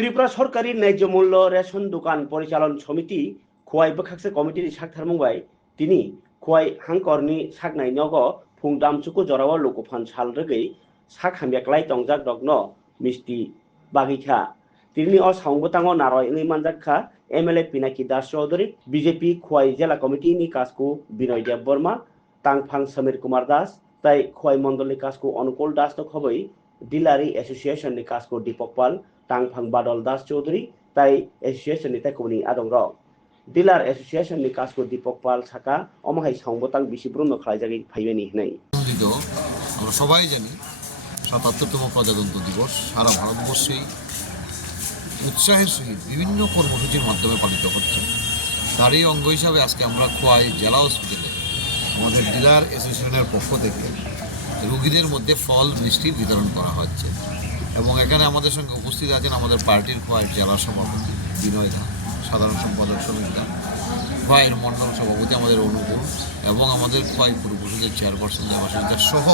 ত্রিপুরা সরকারি ন্যায্য মূল্য রেশন দোকান পরিচালন সমিতি খোয়াই বখাকसे কমিটিनि সাকथारमंबाय তিনি খোয়াই হাংকরনি সাকনাই নগ ফুং দামচুকু জরাও লোকফান সালরগৈ সাকহামবেকলাই তংজাক দগ্ন মিষ্টি বাগিখা তিনি অ সাংবতাঙ নারय ङै मानजाखा एमएलए पिनाकी दास चौधरी बीजेपी खवाई जिला कमिटिनि काजको बिनय देव बर्मा तांगफां समीर कुमार दास ताई खवाई मंडलनि काजको अनुकूल दास खबै डिलारी एसोसिएशननि काजको दीपक पाल तांगफां बादल दास चौधरी ताई एसोसिएशननि ताइकोनि आदंग डिलार एसोसिएशननि काजको दीपक पाल साका अमाहाय सावबतां बिसिब्रुनो खालायजागै फाइबेनि हनै আমরা সবাই জানি ৭৭তম প্রজাতন্ত্র দিবস সারা ভারতবর্ষেই উৎসাহের সহিত বিভিন্ন কর্মসূচির মাধ্যমে পালিত হচ্ছে। তারই অঙ্গ হিসাবে আজকে আমরা খোয়াই জেলা হসপিটালে আমাদের ডিলার অ্যাসোসিয়েশনের পক্ষ থেকে রোগীদের মধ্যে ফল মিষ্টি বিতরণ করা হচ্ছে এবং এখানে আমাদের সঙ্গে উপস্থিত আছেন আমাদের পার্টির খোয়াই জেলা সভাপতি বিনয় দা, সাধারণ সম্পাদক সমীর দা, খোয়াইয়ের মণ্ডল সভাপতি আমাদের অনুকূল এবং আমাদের খোয়াই পুর পরিষদের চেয়ারপারসন দেবাশিস সহ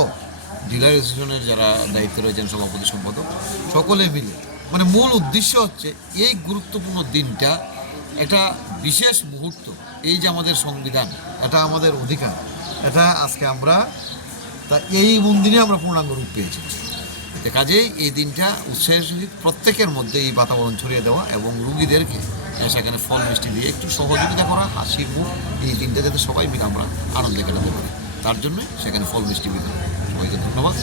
ডিলার অ্যাসোসিয়েশনের যারা দায়িত্বে রয়েছেন সভাপতি সম্পাদক সকলে মিলে মানে মূল উদ্দেশ্য হচ্ছে এই গুরুত্বপূর্ণ দিনটা একটা বিশেষ মুহূর্ত। এই যে আমাদের সংবিধান, এটা আমাদের অধিকার, এটা আজকে আমরা তা এই দিনে আমরা পূর্ণাঙ্গ রূপ পেয়েছি। কাজেই এই দিনটা উৎসাহের সহিত প্রত্যেকের মধ্যে এই বাতাবরণ ছড়িয়ে দেওয়া এবং রুগীদেরকে সেখানে ফল মিষ্টি দিয়ে একটু সহযোগিতা করা, হাসি মুখ এই দিনটা যাতে সবাই মিলে আমরা আনন্দে কাটাতে পারি, তার জন্য সেখানে ফল মিষ্টি বিতরণ। সবাইকে ধন্যবাদ।